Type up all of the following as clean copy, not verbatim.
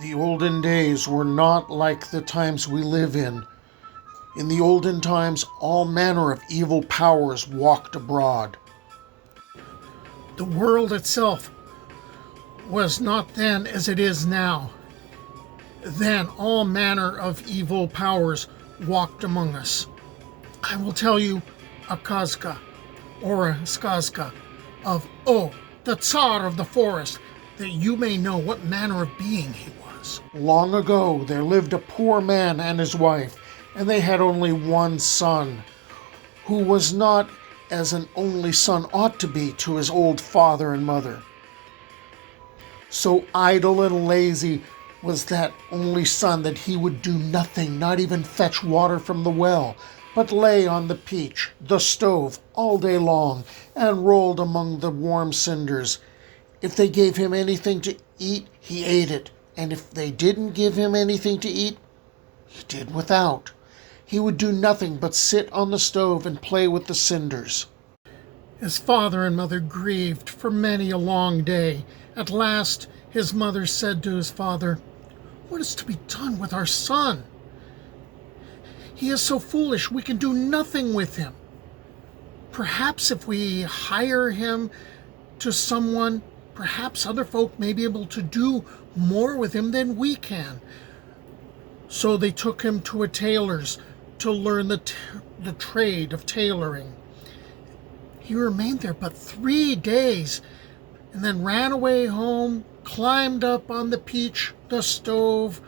The olden days were not like the times we live in. In the olden times, all manner of evil powers walked abroad. The world itself was not then as it is now. Then all manner of evil powers walked among us. I will tell you a kazka, or a skazka, of the Tsar of the forest, that you may know what manner of being he was. Long ago, there lived a poor man and his wife, and they had only one son, who was not as an only son ought to be to his old father and mother. So idle and lazy was that only son that he would do nothing, not even fetch water from the well, but lay on the peach, the stove, all day long, and rolled among the warm cinders. If they gave him anything to eat, he ate it, and if they didn't give him anything to eat, he did without. He would do nothing but sit on the stove and play with the cinders. His father and mother grieved for many a long day. At last his mother said to his father, "What is to be done with our son? He is so foolish we can do nothing with him. Perhaps if we hire him to someone, perhaps other folk may be able to do more with him than we can." So they took him to a tailor's to learn the trade of tailoring. He remained there but 3 days, and then ran away home, climbed up on the peach, the stove,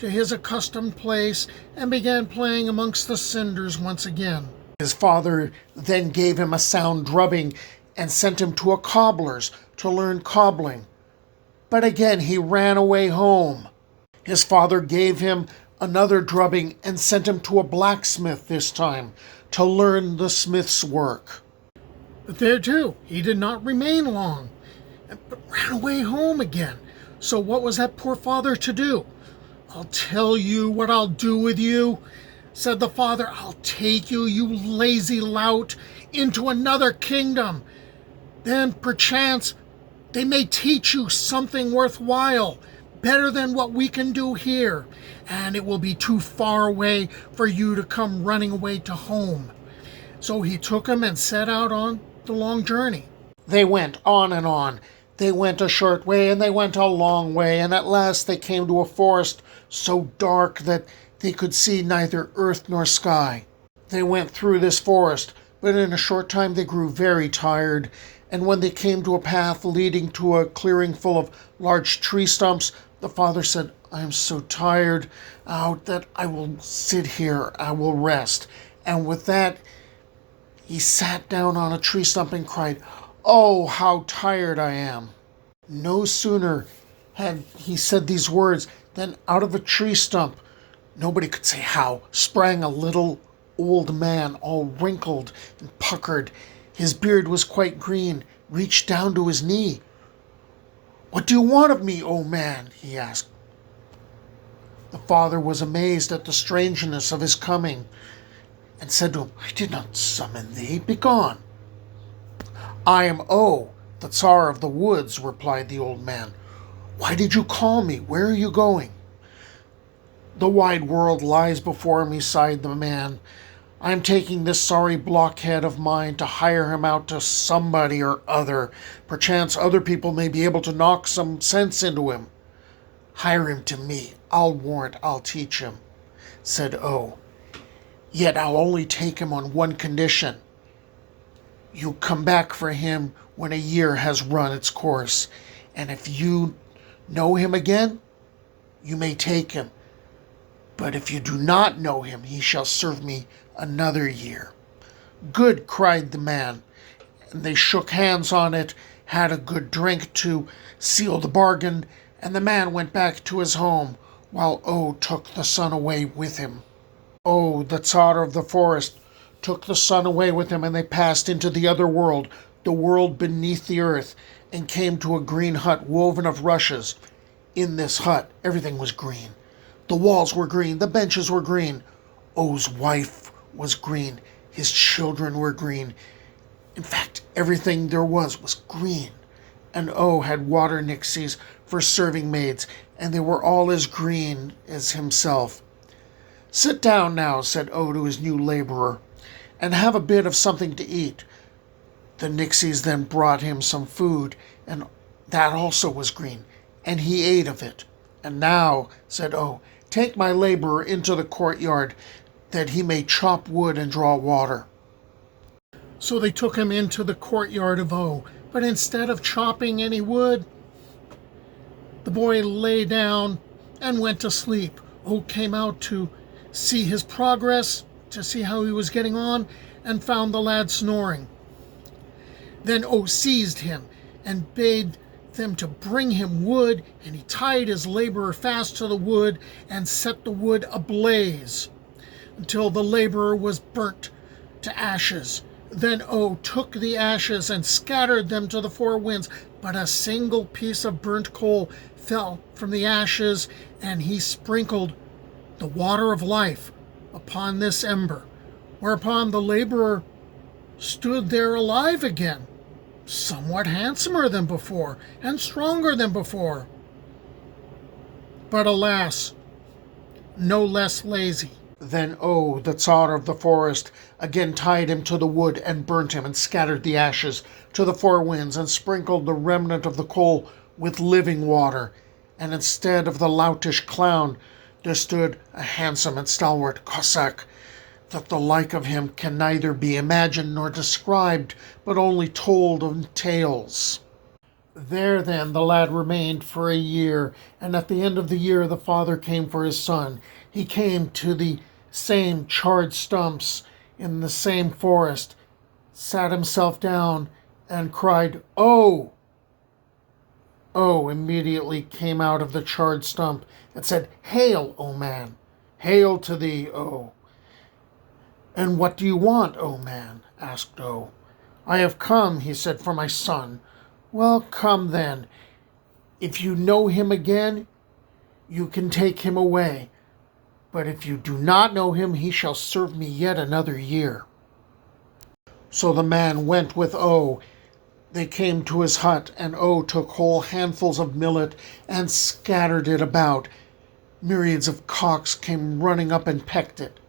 to his accustomed place, and began playing amongst the cinders once again. His father then gave him a sound drubbing and sent him to a cobbler's to learn cobbling. But again he ran away home. His father gave him another drubbing and sent him to a blacksmith this time to learn the smith's work. But there too, he did not remain long, but ran away home again. So what was that poor father to do? "I'll tell you what I'll do with you," said the father. "I'll take you, you lazy lout, into another kingdom. Then perchance they may teach you something worthwhile, better than what we can do here, and it will be too far away for you to come running away to home." So he took him and set out on the long journey. They went on and on. They went a short way and they went a long way, and at last they came to a forest so dark that they could see neither earth nor sky. They went through this forest, but in a short time they grew very tired, and when they came to a path leading to a clearing full of large tree stumps, the father said, "I am so tired out that I will sit here, I will rest." And with that, he sat down on a tree stump and cried, "Oh, how tired I am." No sooner had he said these words than out of a tree stump, nobody could say how, sprang a little old man, all wrinkled and puckered. His beard was quite green, reached down to his knee. "What do you want of me, O man?" he asked. The father was amazed at the strangeness of his coming, and said to him, "I did not summon thee. Begone." "I am the Tsar of the woods," replied the old man. "Why did you call me? Where are you going?" "The wide world lies before me," sighed the man. "I am taking this sorry blockhead of mine to hire him out to somebody or other. Perchance other people may be able to knock some sense into him." "Hire him to me. I'll warrant I'll teach him," said "Yet I'll only take him on one condition. You come back for him when a year has run its course, and if you know him again, you may take him. But if you do not know him, he shall serve me another year." "Good," cried the man, and they shook hands on it, had a good drink to seal the bargain, and the man went back to his home, while took the son away with him. The Tsar of the forest, took the son away with him, and they passed into the other world, the world beneath the earth, and came to a green hut woven of rushes. In this hut everything was green. The walls were green, the benches were green. O's wife was green, his children were green. In fact, everything there was green. And had water nixies for serving maids, and they were all as green as himself. "Sit down now," said O to his new laborer, "and have a bit of something to eat." The nixies then brought him some food, and that also was green, and he ate of it. "And now," said O, "take my laborer into the courtyard, that he may chop wood and draw water." So they took him into the courtyard of O, but instead of chopping any wood, the boy lay down and went to sleep. O came out to see his progress, to see how he was getting on, and found the lad snoring. Then O seized him and bade them to bring him wood, and he tied his laborer fast to the wood and set the wood ablaze until the laborer was burnt to ashes. Then O took the ashes and scattered them to the four winds, but a single piece of burnt coal fell from the ashes, and he sprinkled the water of life upon this ember, whereupon the laborer stood there alive again, somewhat handsomer than before and stronger than before, but alas, no less lazy. Then O, the Tsar of the forest, again tied him to the wood and burnt him and scattered the ashes to the four winds and sprinkled the remnant of the coal with living water. And instead of the loutish clown, there stood a handsome and stalwart Cossack, that the like of him can neither be imagined nor described, but only told in tales. There then the lad remained for a year, and at the end of the year the father came for his son. He came to the same charred stumps in the same forest, sat himself down, and cried, "Oh!" O immediately came out of the charred stump and said, "Hail, O man! Hail to thee, O!" "And what do you want, O man?" asked O. "I have come," he said, "for my son." "Well, come then. If you know him again, you can take him away. But if you do not know him, he shall serve me yet another year." So the man went with O. They came to his hut, and O took whole handfuls of millet and scattered it about. Myriads of cocks came running up and pecked it.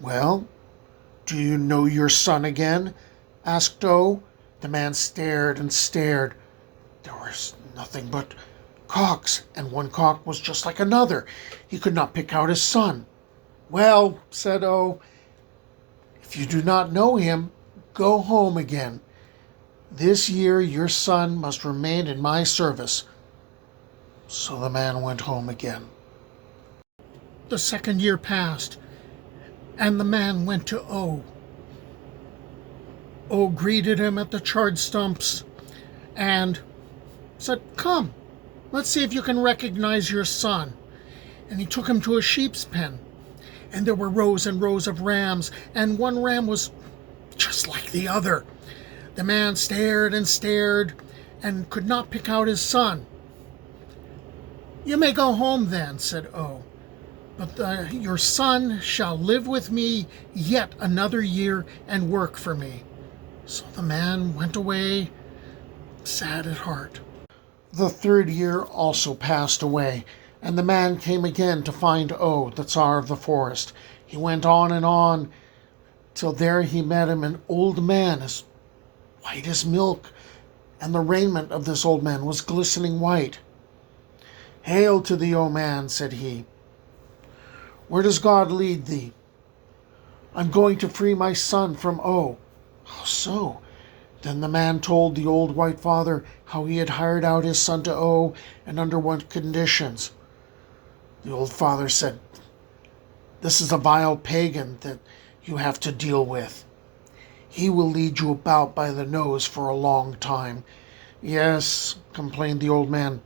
"Well, do you know your son again?" asked O. The man stared and stared. There was nothing but cocks, and one cock was just like another. He could not pick out his son. "Well," said O, "if you do not know him, go home again. This year your son must remain in my service." So the man went home again. The second year passed, and the man went to O. O greeted him at the charred stumps and said, "Come, let's see if you can recognize your son." And he took him to a sheep's pen, and there were rows and rows of rams, and one ram was just like the other. The man stared and stared and could not pick out his son. "You may go home then," said O, "but your son shall live with me yet another year and work for me." So the man went away, sad at heart. The third year also passed away, and the man came again to find O, the Tsar of the forest. He went on till there he met him an old man as white as milk, and the raiment of this old man was glistening white. "Hail to thee, O man," said he. "Where does God lead thee?" "I'm going to free my son from O." "How so?" Then the man told the old white father how he had hired out his son to O and under what conditions. The old father said, "This is a vile pagan that you have to deal with. He will lead you about by the nose for a long time." "Yes," complained the old man,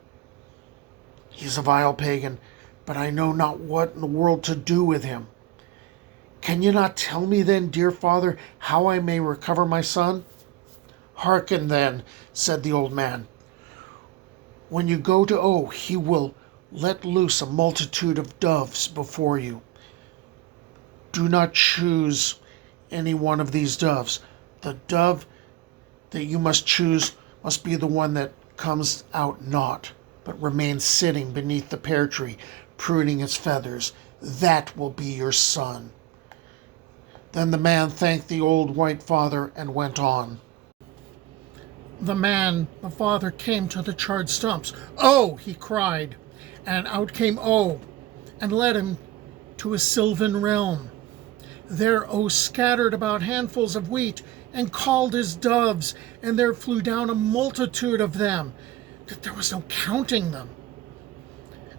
"he's a vile pagan, but I know not what in the world to do with him." "Can you not tell me then, dear father, how I may recover my son?" "Hearken then," said the old man. "When you go to O, he will let loose a multitude of doves before you. Do not choose any one of these doves. The dove that you must choose must be the one that comes out not. but remains sitting beneath the pear tree, pruning its feathers. That will be your son." Then the man thanked the old white father and went on. The father, came to the charred stumps. "Oh!" he cried, and out came O, and led him to a sylvan realm. There O scattered about handfuls of wheat, and called his doves, and there flew down a multitude of them, that there was no counting them.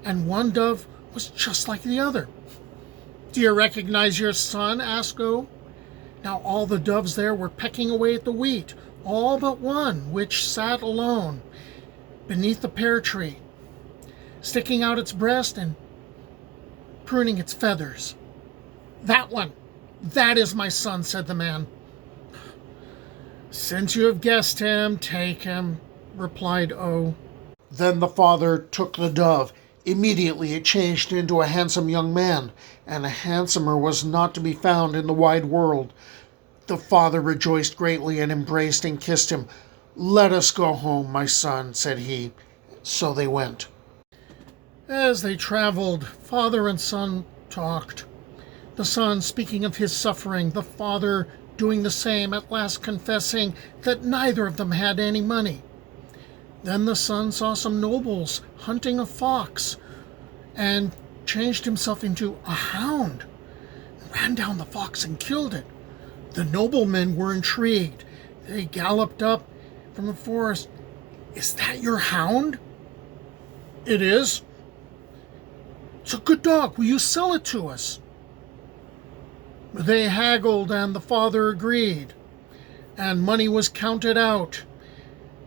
And one dove was just like the other. "Do you recognize your son?" asked O. Now all the doves there were pecking away at the wheat, all but one, which sat alone beneath the pear tree, sticking out its breast and pruning its feathers. "That one, that is my son," said the man. "Since you have guessed him, take him," replied O. Then the father took the dove. Immediately it changed into a handsome young man, and a handsomer was not to be found in the wide world. The father rejoiced greatly and embraced and kissed him. "Let us go home, my son," said he. So they went. As they traveled, father and son talked. The son speaking of his suffering, the father doing the same, at last confessing that neither of them had any money. Then the son saw some nobles hunting a fox, and changed himself into a hound, ran down the fox and killed it. The noblemen were intrigued. They galloped up from the forest. "Is that your hound?" "It is." "It's a good dog. Will you sell it to us?" They haggled, and the father agreed, and money was counted out,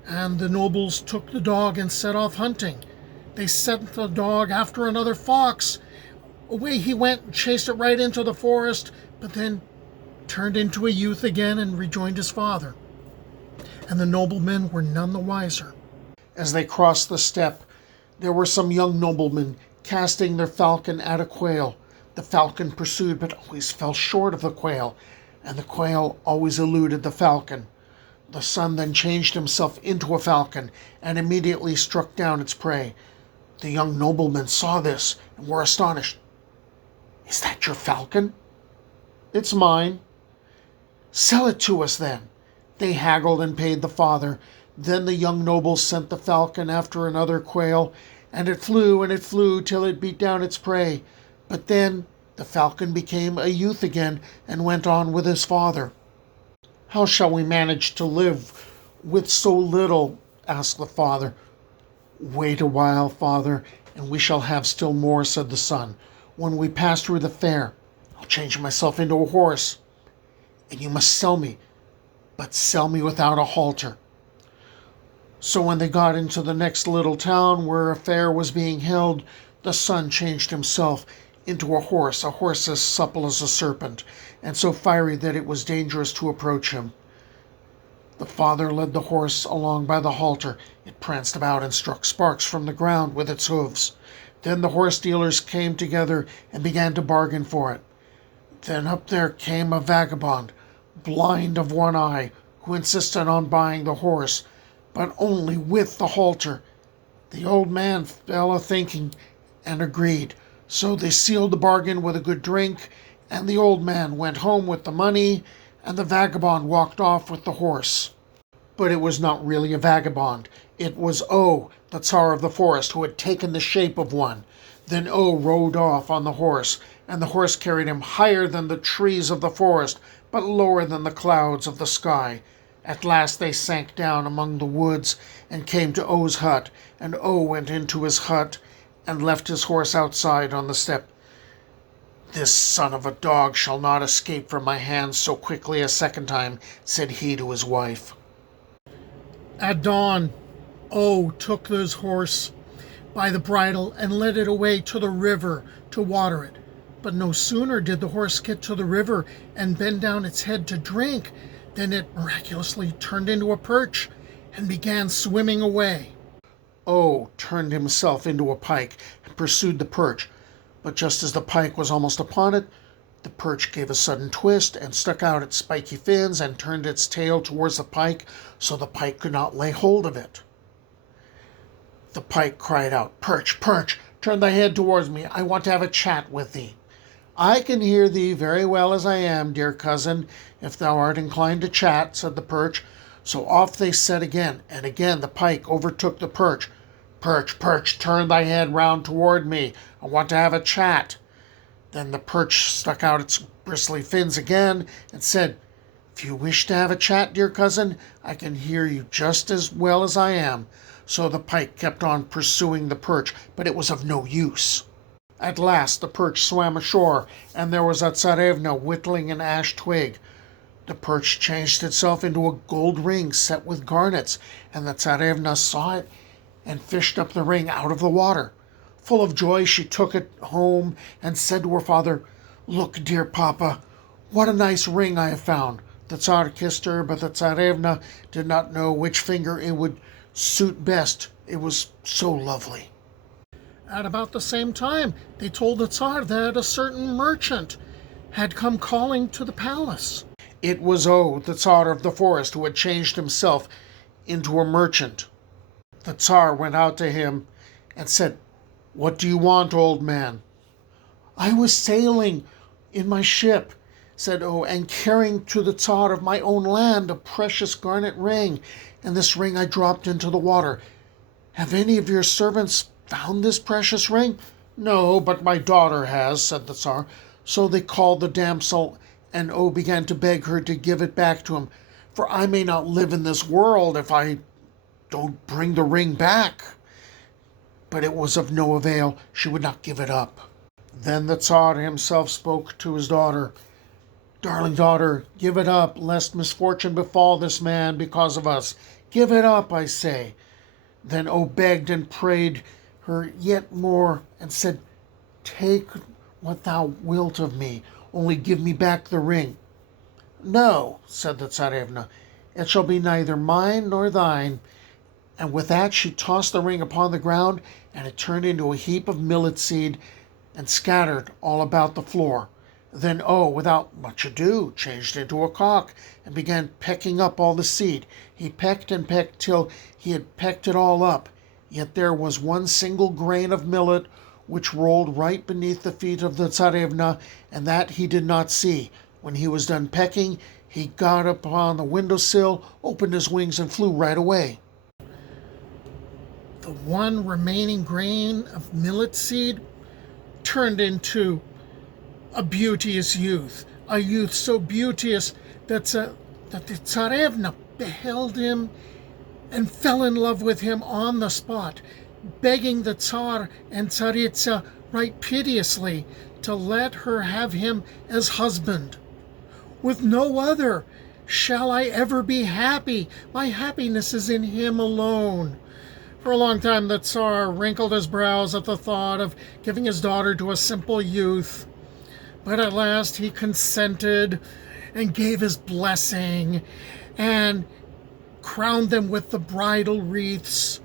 and the nobles took the dog and set off hunting. They sent the dog after another fox. Away he went and chased it right into the forest, but then turned into a youth again and rejoined his father. And the noblemen were none the wiser. As they crossed the steppe, there were some young noblemen casting their falcon at a quail. The falcon pursued, but always fell short of the quail, and the quail always eluded the falcon. The son then changed himself into a falcon and immediately struck down its prey. The young noblemen saw this and were astonished. "Is that your falcon?" "It's mine." "Sell it to us, then." They haggled and paid the father. Then the young nobles sent the falcon after another quail, and it flew till it beat down its prey. But then the falcon became a youth again and went on with his father. "How shall we manage to live with so little?" asked the father. "Wait a while, father, and we shall have still more," said the son. "When we pass through the fair, I'll change myself into a horse, and you must sell me, but sell me without a halter." So when they got into the next little town where a fair was being held, the son changed himself into a horse as supple as a serpent, and so fiery that it was dangerous to approach him. The father led the horse along by the halter. It pranced about and struck sparks from the ground with its hoofs. Then the horse dealers came together and began to bargain for it. Then up there came a vagabond, blind of one eye, who insisted on buying the horse, but only with the halter. The old man fell a-thinking and agreed. So they sealed the bargain with a good drink, and the old man went home with the money, and the vagabond walked off with the horse. But it was not really a vagabond. It was O, the Tsar of the forest, who had taken the shape of one. Then O rode off on the horse, and the horse carried him higher than the trees of the forest, but lower than the clouds of the sky. At last they sank down among the woods and came to O's hut, and O went into his hut and left his horse outside on the step. "This son of a dog shall not escape from my hands so quickly a second time," said he to his wife. At dawn, O took his horse by the bridle and led it away to the river to water it. But no sooner did the horse get to the river and bend down its head to drink than it miraculously turned into a perch and began swimming away. O turned himself into a pike and pursued the perch, but just as the pike was almost upon it, the perch gave a sudden twist and stuck out its spiky fins and turned its tail towards the pike, so the pike could not lay hold of it. The pike cried out, "Perch, perch, turn thy head towards me. I want to have a chat with thee." "I can hear thee very well as I am, dear cousin, if thou art inclined to chat," said the perch. So off they set again, and again the pike overtook the perch. "Perch, perch, turn thy head round toward me. I want to have a chat." Then the perch stuck out its bristly fins again and said, "If you wish to have a chat, dear cousin, I can hear you just as well as I am." So the pike kept on pursuing the perch, but it was of no use. At last the perch swam ashore, and there was a Tsarevna whittling an ash twig. The perch changed itself into a gold ring set with garnets, and the Tsarevna saw it and fished up the ring out of the water. Full of joy, she took it home and said to her father, "Look, dear papa, what a nice ring I have found." The Tsar kissed her, but the Tsarevna did not know which finger it would suit best. It was so lovely. At about the same time, they told the Tsar that a certain merchant had come calling to the palace. It was the Tsar of the forest, who had changed himself into a merchant. The Tsar went out to him and said, "What do you want, old man?" "I was sailing in my ship," said O, "and carrying to the Tsar of my own land a precious garnet ring, and this ring I dropped into the water. Have any of your servants found this precious ring?" "No, but my daughter has," said the Tsar. So they called the damsel, and O began to beg her to give it back to him. "For I may not live in this world if I don't bring the ring back." But it was of no avail. She would not give it up. Then the Tsar himself spoke to his daughter. "Darling daughter, give it up, lest misfortune befall this man because of us. Give it up, I say." Then O begged and prayed her yet more, and said, "Take what thou wilt of me, only give me back the ring." "No," said the Tsarevna, "it shall be neither mine nor thine." And with that she tossed the ring upon the ground, and it turned into a heap of millet seed and scattered all about the floor. Then O, without much ado, changed into a cock and began pecking up all the seed. He pecked and pecked till he had pecked it all up. Yet there was one single grain of millet which rolled right beneath the feet of the Tsarevna, and that he did not see. When he was done pecking, he got up on the window-sill, opened his wings, and flew right away. The one remaining grain of millet seed turned into a beauteous youth, a youth so beauteous that the Tsarevna beheld him and fell in love with him on the spot, begging the Tsar and Tsaritsa right piteously to let her have him as husband. "With no other shall I ever be happy. My happiness is in him alone." For a long time the Tsar wrinkled his brows at the thought of giving his daughter to a simple youth. But at last he consented and gave his blessing and crowned them with the bridal wreaths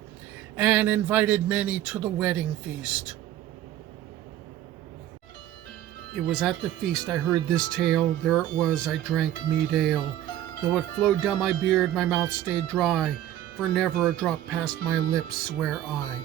and invited many to the wedding feast. It was at the feast I heard this tale. There it was, I drank mead ale. Though it flowed down my beard, my mouth stayed dry, for never a drop passed my lips, swear I.